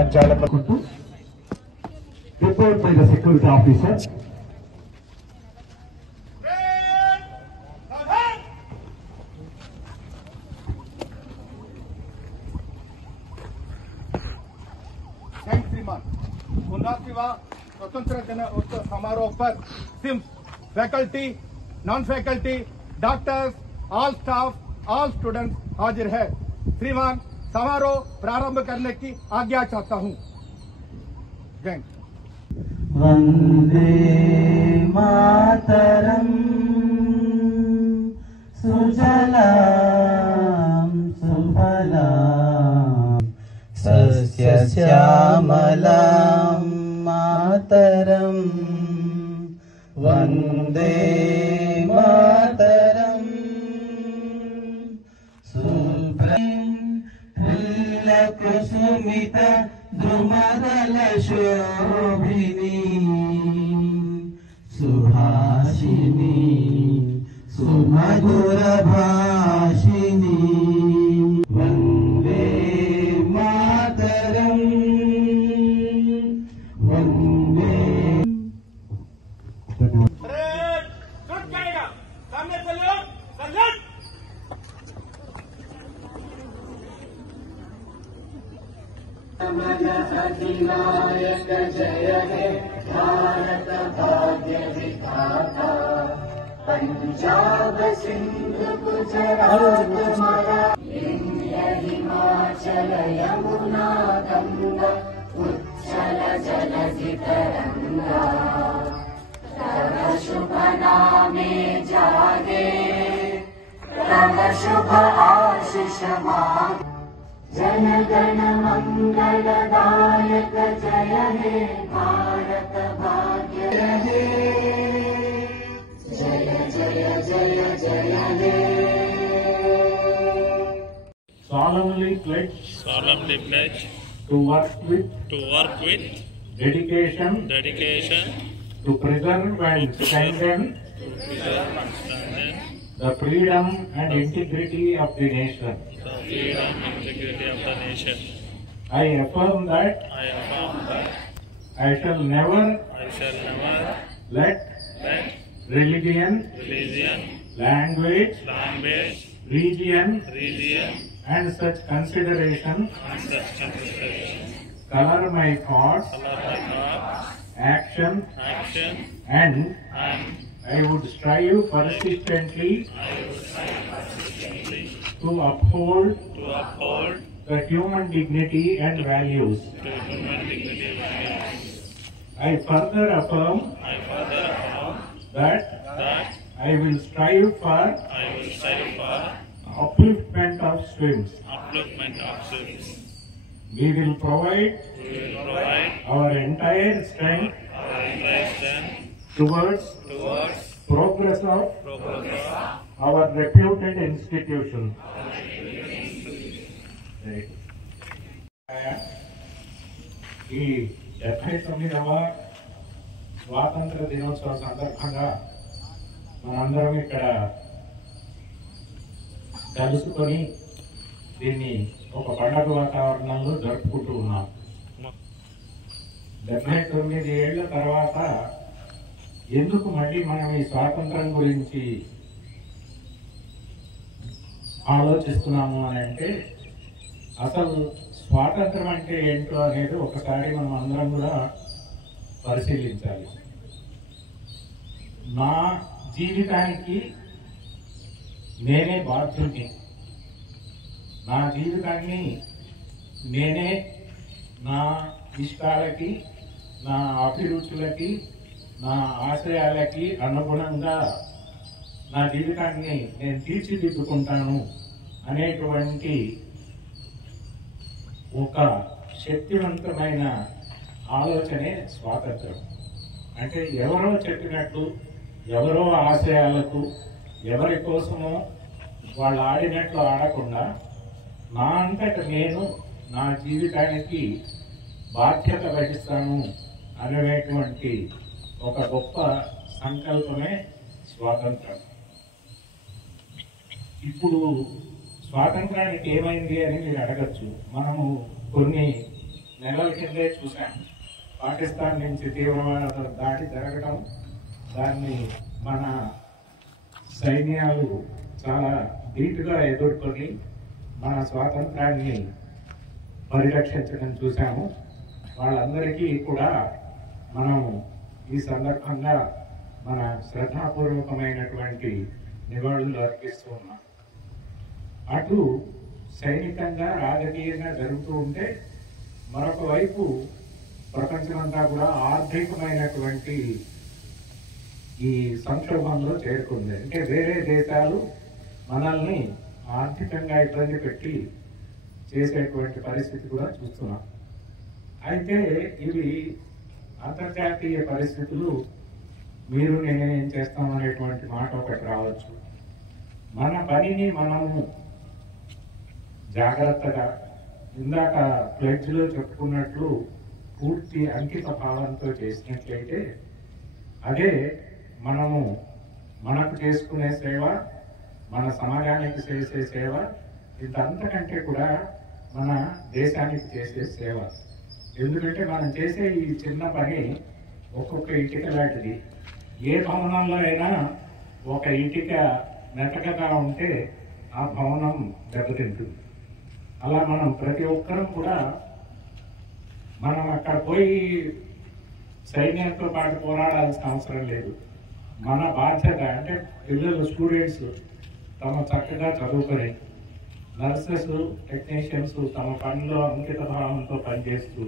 సంచాలకులు report by the security officer. स्वतंत्र दिनोत्सव समारोह पर SIMS faculty, non faculty, doctors, all staff, all students हाजिर है। श्रीमान, समारोह प्रारंभ करने की आज्ञा चाहता हूं। जय हिंद। वंदे मातरम सुजलाम सुफलाम सस्य श्यामलाम मातरम वंदे मातरम सुकुसुमित द्रुमदल शोभिनी सुभाषिनी सुमधुर भाषिनी वंदे मातरम वंदे। सामने चलो, सल्यूट। अधिनायक जय हे भारत भाग्य विधाता पंजाब सिंध गुजरात मराठा हिमाचल यमुना गंगा उच्चल जलधि तरंगा तव शुभ नामे जागे तव शुभ आशीष मांगे जन गण मंगलदायक जय हे भारत भाग्य हे जय जय जय जय हे। Solemnly pledge to work with dedication to preserve and strengthen the freedom and integrity of the nation. I affirm that I shall never let religion, language, region and such consideration color my thoughts, action, and I would strive persistently to uphold the human dignity and values. I further affirm that I will strive for upliftment of streams. We will provide our entire strength towards progress of our reputed institution. ఈ 79వ స్వాతంత్ర దినోత్సవ సందర్భంగా మనందరం ఇక్కడ కలుసుకొని దీన్ని ఒక పండగ వాతావరణంలో జరుపుకుంటూ ఉన్నాం. 79 ఏళ్ల తర్వాత ఎందుకు మళ్ళీ మనం ఈ స్వాతంత్రం గురించి ఆలోచిస్తున్నాము అని అంటే, అసలు స్వాతంత్రం అంటే ఏంటో అనేది ఒకసారి మనం అందరం కూడా పరిశీలించాలి. నా జీవితానికి నేనే బాధ్యుడిని. నా జీవితాన్ని నేనే నా ఇష్టాలకి, నా అభిరుచులకి, నా ఆశయాలకి అనుగుణంగా నా జీవితాన్ని నేను తీర్చిదిద్దుకుంటాను అనేటువంటి ఒక శక్తివంతమైన ఆలోచనే స్వాతంత్రం. అంటే ఎవరో చెప్పినట్టు, ఎవరో ఆశయాలకు, ఎవరి కోసమో వాళ్ళు ఆడినట్లు ఆడకుండా నా అంతట నేను నా జీవితానికి బాధ్యత వహిస్తాను అనేటువంటి ఒక గొప్ప సంకల్పమే స్వాతంత్రం. ఇప్పుడు స్వాతంత్రానికి ఏమైంది అని మీరు అడగచ్చు. మనము కొన్ని నెలల కిందే చూసాం. పాకిస్తాన్ నుంచి తీవ్రమైన దాడి జరగడం, దాన్ని మన సైన్యాలు చాలా ధీటుగా ఎదుర్కొని మన స్వాతంత్రాన్ని పరిరక్షించడం చూసాము. వాళ్ళందరికీ కూడా మనం ఈ సందర్భంగా మన శ్రద్ధాపూర్వకమైనటువంటి నివాళులు అర్పిస్తూ ఉన్నాం. అటు సైనికంగా రాజకీయంగా జరుగుతూ ఉంటే, మరొక వైపు ప్రపంచమంతా కూడా ఆర్థికమైనటువంటి ఈ సంక్షోభంలో చేరుకుంది. అంటే వేరే దేశాలు మనల్ని ఆర్థికంగా ఇబ్బంది పెట్టి చేసేటువంటి పరిస్థితి కూడా చూస్తున్నాం. అయితే ఇవి అంతర్జాతీయ పరిస్థితులు. మీరు నేనేం చేస్తాం అనేటువంటి మాట ఒకటి రావచ్చు. మన పనిని మనము జాగ్రత్తగా, ఇందాక ప్లెడ్జ్లో చెప్పుకున్నట్లు పూర్తి అంకిత భావంతో చేసినట్లయితే అదే మనము మనకు చేసుకునే సేవ, మన సమాజానికి చేసే సేవ, ఇంత అంతకంటే కూడా మన దేశానికి చేసే సేవ. ఎందుకంటే మనం చేసే ఈ చిన్న పని ఒక్కొక్క ఇటుక లాంటిది. ఏ భవనంలో అయినా ఒక ఇటుక మెతకగా ఉంటే ఆ భవనం దెబ్బతింటుంది. అలా మనం ప్రతి ఒక్కరం కూడా మనం అక్కడ పోయి సైన్యంతో పాటు పోరాడాల్సిన అవసరం లేదు. మన బాధ్యత అంటే పిల్లలు, స్టూడెంట్స్ తమ చక్కగా చదువుకొని, నర్సెస్, టెక్నీషియన్స్ తమ పనిలో అంకిత భావంతో పనిచేస్తూ,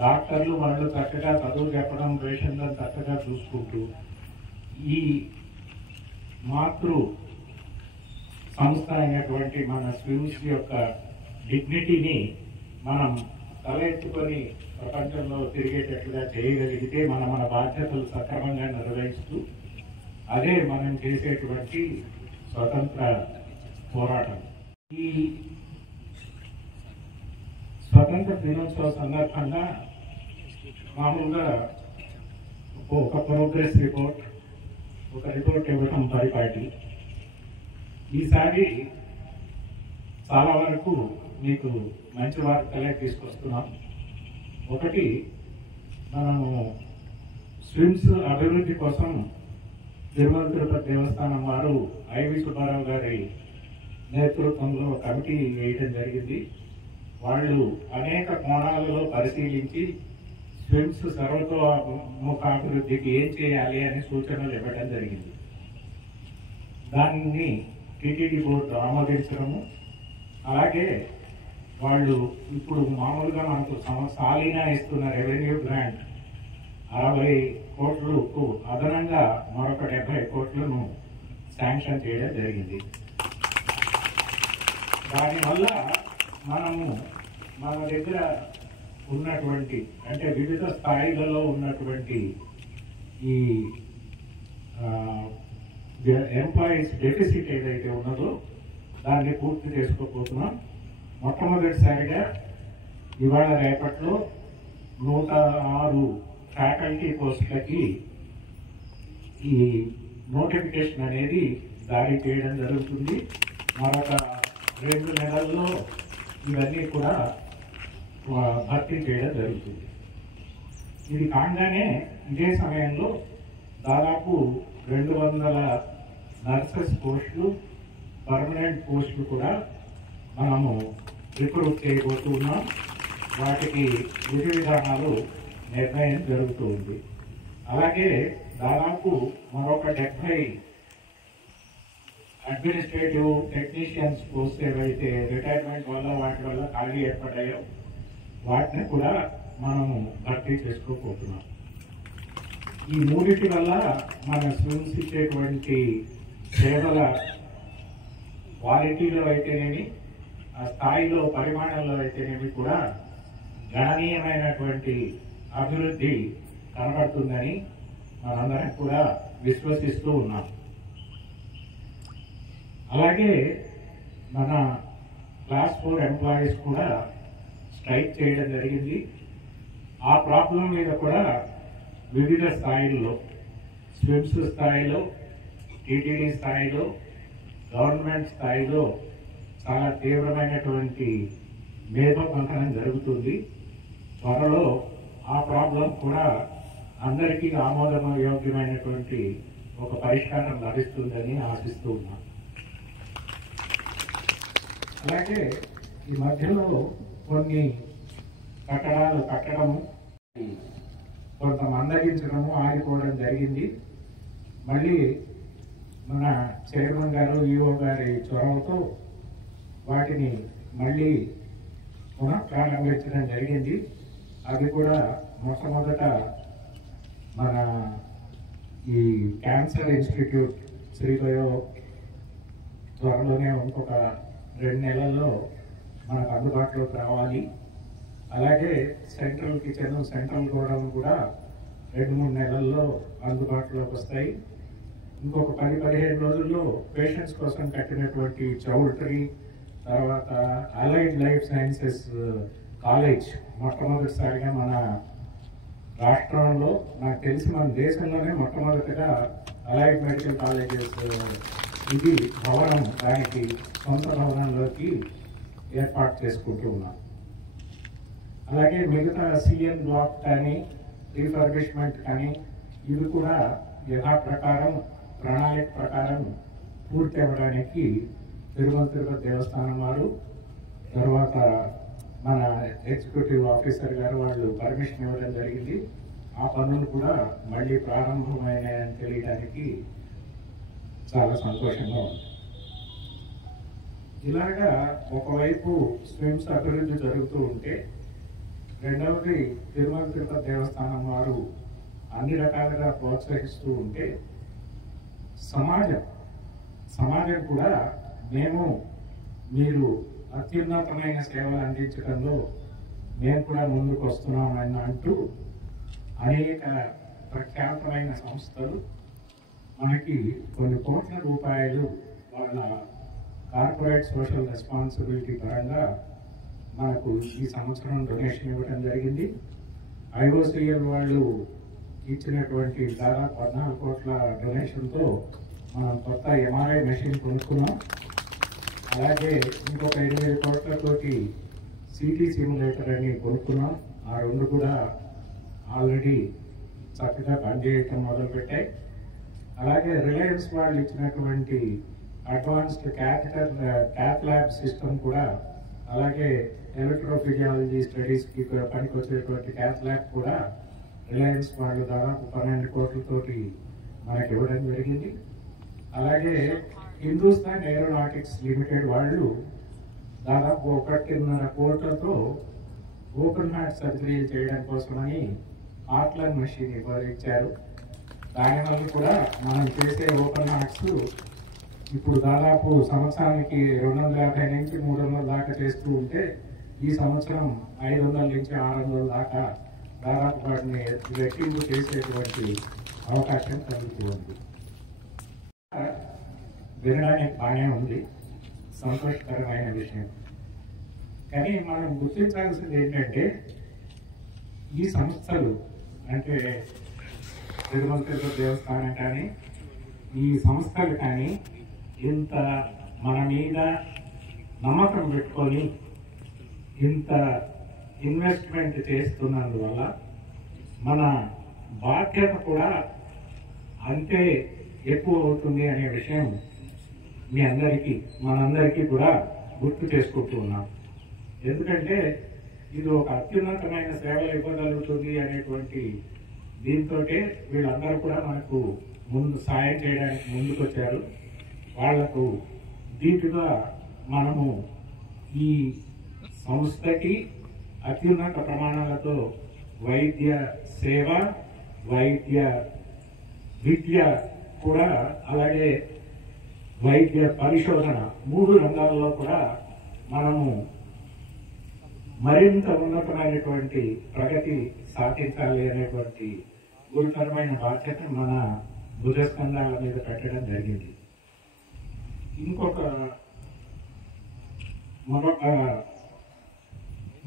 డాక్టర్లు వాళ్ళు చక్కగా చదువు చెప్పడం, పేషెంట్లను చక్కగా చూసుకుంటూ, ఈ మాతృ సంస్థ అయినటువంటి మన స్విమ్స్ యొక్క డిగ్నిటీని మనం తల ఎత్తుకొని ప్రపంచంలో తిరిగేటట్లుగా చేయగలిగితే మన బాధ్యతలు సక్రమంగా నిర్వహిస్తూ, అదే మనం చేసేటువంటి స్వతంత్ర పోరాటం. ఈ స్వతంత్ర దినోత్సవ సందర్భంగా మామూలుగా ఒక ప్రోగ్రెస్ రిపోర్ట్, ఒక రిపోర్ట్ ఇవ్వడం పరిపాటి. ఈసారి చాలా వరకు మీకు మంచి వార్తలే తీసుకొస్తున్నాం. ఒకటి, మనము స్విమ్స్ అభివృద్ధి కోసం తిరుమల తిరుపతి దేవస్థానం వారు ఐవి సుబ్బారావు గారి నేతృత్వంలో కమిటీ వేయడం జరిగింది. వాళ్ళు అనేక కోణాలలో పరిశీలించి స్విమ్స్ సర్వతోముఖాభివృద్ధికి ఏం చేయాలి అని సూచనలు ఇవ్వడం జరిగింది. దాన్ని టీటీడీ బోర్డు ఆమోదించడము, అలాగే వాళ్ళు ఇప్పుడు మామూలుగా మనకు సాలీనా ఇస్తున్న రెవెన్యూ గ్రాంట్ 60 కోట్లకు అదనంగా మరొక 70 కోట్లను శాంక్షన్ చేయడం జరిగింది. దానివల్ల మనము మన దగ్గర ఉన్నటువంటి, అంటే వివిధ స్థాయిలలో ఉన్నటువంటి ఈ ఎంప్లాయీస్ డెఫిసిట్ ఏదైతే ఉన్నదో దాన్ని పూర్తి చేసుకోబోతున్నాం. మొట్టమొదటిసారిగా ఇవాళ రేపట్లో 106 ఫ్యాకల్టీ పోస్టులకి ఈ నోటిఫికేషన్ అనేది జారీ చేయడం జరుగుతుంది. మరొక 2 నెలల్లో ఇవన్నీ కూడా భర్తీ చేయడం జరుగుతుంది. ఇది కాగానే ఇదే సమయంలో దాదాపు 200 నర్సెస్ పోస్టులు, పర్మనెంట్ పోస్టులు కూడా మనము రిక్రూట్ చేయబోతున్నాం. వాటికి విధి విధానాలు నిర్ణయం జరుగుతూ ఉంది. అలాగే దాదాపు మరొక 70 అడ్మినిస్ట్రేటివ్ టెక్నీషియన్స్ పోస్ట్ ఏవైతే రిటైర్మెంట్ వల్ల వాటి వల్ల ఖాళీ ఏర్పడ్డాయో వాటిని కూడా మనము భర్తీ చేసుకోబోతున్నాం. ఈ మూడింటి వల్ల మన స్విమ్స్ ఇచ్చేటువంటి సేవల క్వాలిటీలో అయితేనేమి, ఆ స్థాయిలో, పరిమాణంలో అయితేనేమి కూడా గణనీయమైనటువంటి అభివృద్ధి కనబడుతుందని మనందరం కూడా విశ్వసిస్తూ ఉన్నాం. అలాగే మన క్లాస్ 4 ఎంప్లాయీస్ కూడా స్ట్రైక్ చేయడం జరిగింది. ఆ ప్రాబ్లం మీద కూడా వివిధ స్థాయిల్లో, స్విమ్స్ స్థాయిలో, టీటీడీ స్థాయిలో, గవర్నమెంట్ స్థాయిలో చాలా తీవ్రమైనటువంటి మేధోపంకనం జరుగుతుంది. త్వరలో ఆ ప్రాబ్లం కూడా అందరికీ ఆమోదయోగ్యమైనటువంటి ఒక పరిష్కారం లభిస్తుందని ఆశిస్తూ ఉన్నాం. అలాగే ఈ మధ్యలో కొన్ని కట్టడాలు కట్టడము కొంత మందగించడము ఆగిపోవడం జరిగింది. మళ్ళీ మన చైర్మన్ గారు ఈఓ గారి చొరవతో వాటిని మళ్ళీ పునఃప్రారంభించడం జరిగింది. అది కూడా మొట్టమొదట మన ఈ క్యాన్సర్ ఇన్స్టిట్యూట్ శ్రీబయో త్వరలోనే ఇంకొక 2 నెలల్లో మనకు అందుబాటులోకి రావాలి. అలాగే సెంట్రల్ కిచెన్, సెంట్రల్ గోడౌన్ కూడా 2-3 నెలల్లో అందుబాటులోకి వస్తాయి. ఇంకొక 10-15 రోజుల్లో పేషెంట్స్ కోసం కట్టినటువంటి చౌల్ట్రీ, తర్వాత అలైడ్ లైఫ్ సైన్సెస్ కాలేజ్ మొట్టమొదటిసారిగా మన రాష్ట్రంలో, నాకు తెలిసి మన దేశంలోనే మొట్టమొదటిగా అలైడ్ మెడికల్ కాలేజెస్ ఇది భవనం, దానికి సొంత భవనంలోకి ఏర్పాటు చేసుకుంటూ ఉన్నాం. అలాగే మిగతా సిఎన్ బ్లాక్ కానీ రీఫర్బిష్మెంట్ కానీ ఇవి కూడా యథాప్రకారం ప్రణాళిక ప్రకారం పూర్తి అవ్వడానికి తిరుపతి దేవస్థానం వారు, తర్వాత మన ఎగ్జిక్యూటివ్ ఆఫీసర్ గారు వాళ్ళు పర్మిషన్ ఇవ్వడం జరిగింది. ఆ పనులు కూడా మళ్ళీ ప్రారంభమైనాయని తెలియడానికి చాలా సంతోషంగా ఉంది. ఇలాగా ఒకవైపు స్విమ్స్ అభివృద్ధి జరుగుతూ ఉంటే, రెండవది తిరుపతి దేవస్థానం వారు అన్ని రకాలుగా ప్రోత్సహిస్తూ ఉంటే, సమాజం కూడా మేము మీరు అత్యున్నతమైన సేవలు అందించడంలో మేము కూడా ముందుకు వస్తున్నామని అంటూ అనేక ప్రఖ్యాతమైన సంస్థలు మనకి కొన్ని కోట్ల రూపాయలు వాళ్ళ కార్పొరేట్ సోషల్ రెస్పాన్సిబిలిటీ పరంగా మనకు ఈ సంవత్సరం డొనేషన్ ఇవ్వడం జరిగింది. ఐఓసిఎల్ వాళ్ళు ఇచ్చినటువంటి దాదాపు 14 కోట్ల డొనేషన్తో మనం కొత్త ఎంఆర్ఐ మెషిన్ కొనుక్కున్నాం. అలాగే ఇంకొక 8 కోట్లతోటి సిటీ సిమ్యులేటర్ అని కొనుక్కున్నాం. ఆ 2 కూడా ఆల్రెడీ చక్కగా పనిచేయటం మొదలుపెట్టాయి. అలాగే రిలయన్స్ వాళ్ళు ఇచ్చినటువంటి అడ్వాన్స్డ్ క్యాత్ ల్యాబ్ సిస్టమ్ కూడా, అలాగే ఎలక్ట్రోఫిజియాలజీ స్టడీస్కి పనికొచ్చేటువంటి క్యాత్ ల్యాబ్ కూడా రిలయన్స్ వాళ్ళు దాదాపు 12 కోట్లతోటి మనకి ఇవ్వడం జరిగింది. అలాగే హిందుస్థాన్ ఏరోనాటిక్స్ లిమిటెడ్ వాళ్ళు దాదాపు 1.5 కోట్లతో ఓపెన్ హార్ట్ సర్జరీ చేయడం కోసమని హార్ట్ మెషిన్ ఇచ్చారు. దానివల్ల కూడా మనం చేసే ఓపెన్ హార్ట్స్ ఇప్పుడు దాదాపు సంవత్సరానికి 250 నుంచి 300 దాకా చేస్తూ ఉంటే, ఈ సంవత్సరం 500 నుంచి 600 దాకా దాదాపు వాటిని రెట్టింపు చేసేటువంటి అవకాశం కలుగుతూ ఉంది. వినడానికి బాగానే ఉంది, సంతోషకరమైన విషయం. కానీ మనం గుర్తించాల్సింది ఏంటంటే, ఈ సంస్థలు అంటే తిరుమల దేవస్థానం కానీ ఈ సంస్థలు కానీ ఇంత మన మీద నమ్మకం పెట్టుకొని ఇంత ఇన్వెస్ట్మెంట్ చేస్తున్నందువల్ల మన బాధ్యత కూడా అంతే ఎక్కువ అవుతుంది అనే విషయం మనందరికీ కూడా గుర్తు చేసుకుంటూ ఉన్నాం. ఎందుకంటే ఇది ఒక అత్యున్నతమైన సేవలు ఇవ్వగలుగుతుంది అనేటువంటి దీంతో వీళ్ళందరూ కూడా మనకు సాయం చేయడానికి ముందుకు వచ్చారు. వాళ్లకు దీటుగా మనము ఈ సంస్థకి అత్యున్నత ప్రమాణాలతో వైద్య సేవ, వైద్య విద్య కూడా, అలాగే వైద్య పరిశోధన 3 రంగాల్లో కూడా మనము మరింత ఉన్నతమైనటువంటి ప్రగతి సాధించాలి అనేటువంటి గురుతరమైన బాధ్యత మన భుజస్కంధాల మీద పెట్టడం జరిగింది. మరొక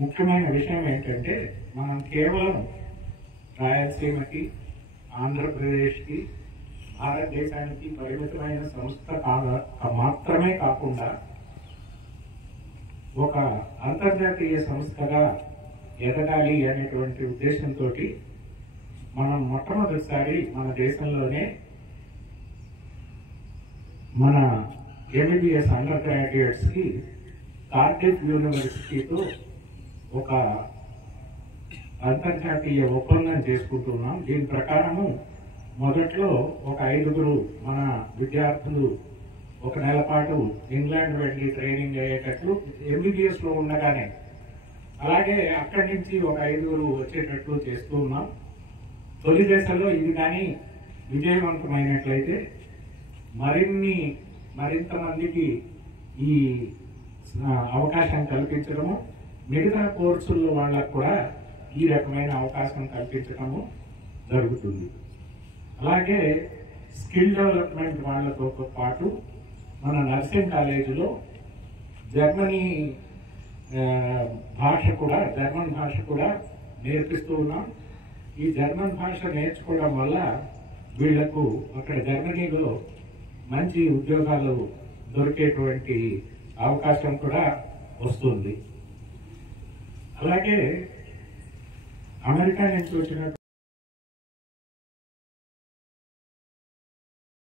ముఖ్యమైన విషయం ఏంటంటే, మనం కేవలం రాయలసీమకి, ఆంధ్రప్రదేశ్కి, భారతదేశానికి పరిమితమైన సంస్థ మాత్రమే కాకుండా ఒక అంతర్జాతీయ సంస్థగా ఎదగాలి అనేటువంటి ఉద్దేశంతో మనం మొట్టమొదటిసారి మన దేశంలోనే మన MBBS అండర్ గ్రాడ్యుయేట్స్కి కార్డిఫ్ యూనివర్సిటీతో ఒక అంతర్జాతీయ ఒప్పందం చేసుకుంటున్నాం. దీని ప్రకారము మొదట్లో ఒక 5 మన విద్యార్థులు 1 నెల పాటు ఇంగ్లాండ్ వెళ్ళి ట్రైనింగ్ అయ్యేటట్లు MBBSలో ఉండగానే, అలాగే అక్కడి నుంచి ఒక 5 వచ్చేటట్లు చేస్తూ ఉన్నాం. తొలి దశలో ఇది కానీ విజయవంతమైనట్లయితే మరింత మందికి ఈ అవకాశం కల్పించడము, మిగతా కోర్సుల్లో వాళ్ళకు కూడా ఈ రకమైన అవకాశం కల్పించడము జరుగుతుంది. అలాగే స్కిల్ డెవలప్మెంట్ వాళ్ళతో పాటు మన నర్సింగ్ కాలేజీలో జర్మన్ భాష కూడా నేర్పిస్తూ ఉన్నాం. ఈ జర్మన్ భాష నేర్చుకోవడం వల్ల వీళ్లకు అక్కడ జర్మనీలో మంచి ఉద్యోగాలు దొరికేటువంటి అవకాశం కూడా వస్తుంది. అలాగే అమెరికా నుంచి వచ్చిన